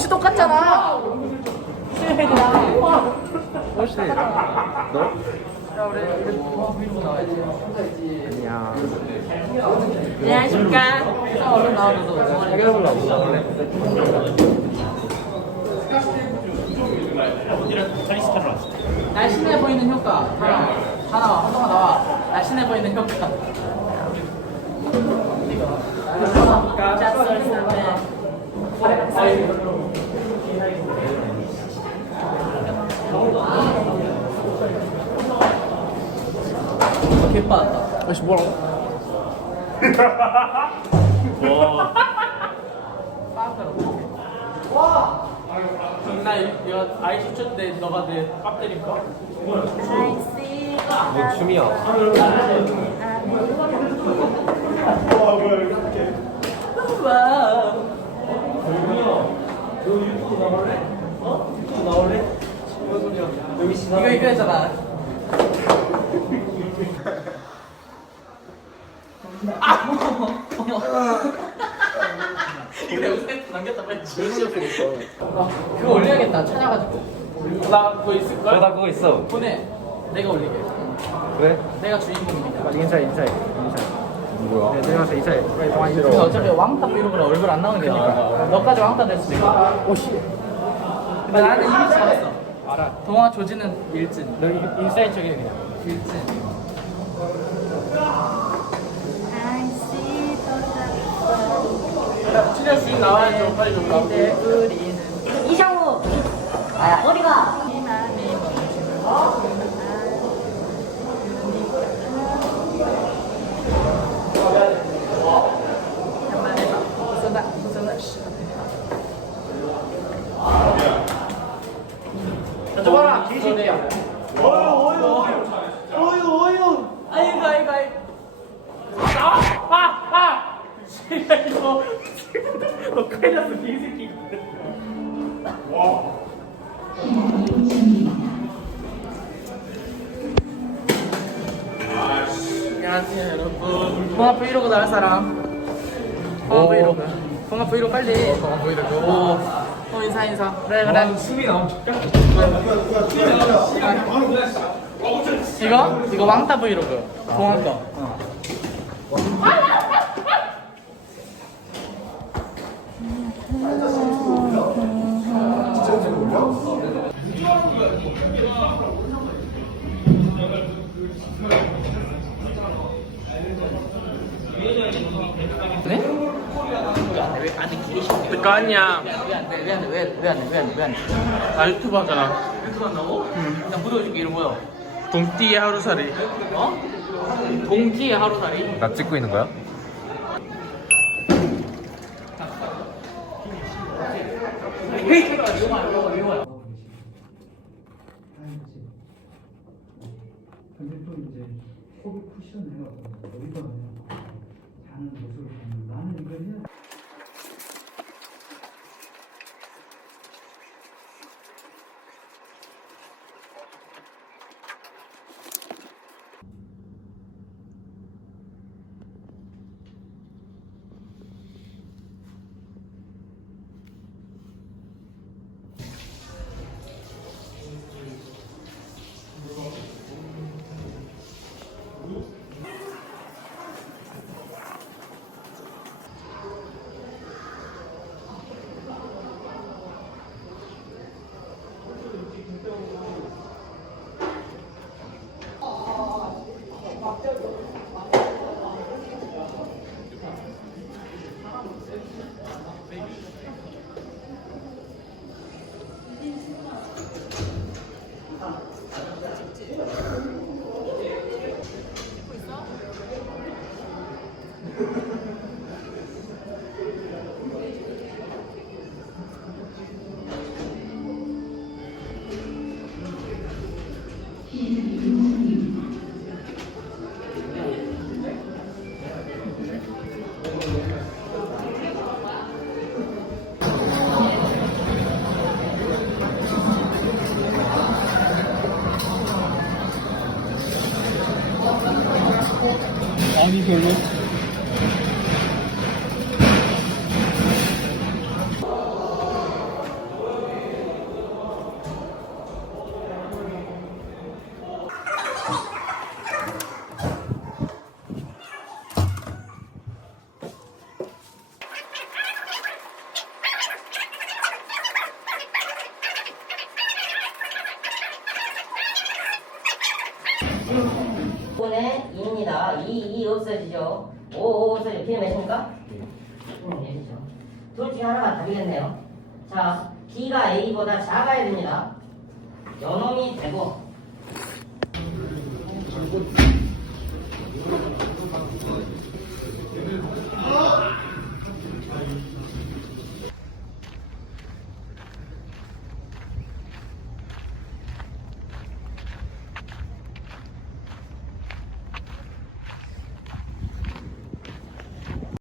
옷이 똑같잖아. 혹시 너? 야 우리. 아니야. 안녕하십니까. 자 얼른 나와 너도. 자기 해보려고. 날씬해 보이는 효과 하나 다 나와 한동안 나와 날씬해 보이는 효과 개빠졌다. 혹시 뭐라고? 나 이거 아이 추천데 너가 내 깍때릴까? 뭐 춤이야? 이거 이거 했잖아 이거 내가 남겼다 빨리 그거 올려야겠다 찾아가지고 나 그거 있을 걸? 나 그거 있어. 보내 내가 올리게 왜? 내가 주인공이니까 빨리 인사해, 인사해. 인사해. 뭐야? 네, 내려가서 인사해. 빨리 동안 인사해. 어차피 왕따 브이로그는 얼굴 안 나오는 게니까 너까지 왕따 될 수도 있고 오씨. 근데 나는 이미 잡았어 알아. 동화 조지는 일진 너 인- 인사해 저기 그냥. 일진 출연 주인 나와야죠 빨리 좀 나오고. 우리는 이상우 어디가. 쏜다 쏜다 저 봐라, 개새끼야. 아이고 아이고 아이고 나와 아아 씨발 이거 너 큰일 났어 개새끼 안녕하세요 여러분 봉합 브이로그 나올 사람 봉합 오. 브이로그 봉합 브이로그 빨리 동안 보이려고. 오 어, 인사 인사 그래 그래 숨이 나오면 죽겠다. 이거? 이거 왕따 브이로그 봉합 거 어. 네? 그거 아니야. 왜안돼 왜안돼 왜안돼 왜안돼 왜안돼 나 유튜브 하잖아. 유튜브 한다고? 응. 나 묻어줄게 이름 뭐야? 동띠의 하루살이. 어? 동기의 하루살이? 나 찍고 있는 거야? 근데 또 이제 호흡 쿠션을 해가지고 여기다 그냥 자는 모습을 보면 나는 이걸 해야 아니 됩니다. 2, 2 없어지죠. 5, 5 없어지죠. B는 몇입니까? 응, 얘죠. 둘 중에 하나가 답이겠네요. 자, B가 A보다 작아야 됩니다. 요놈이 되고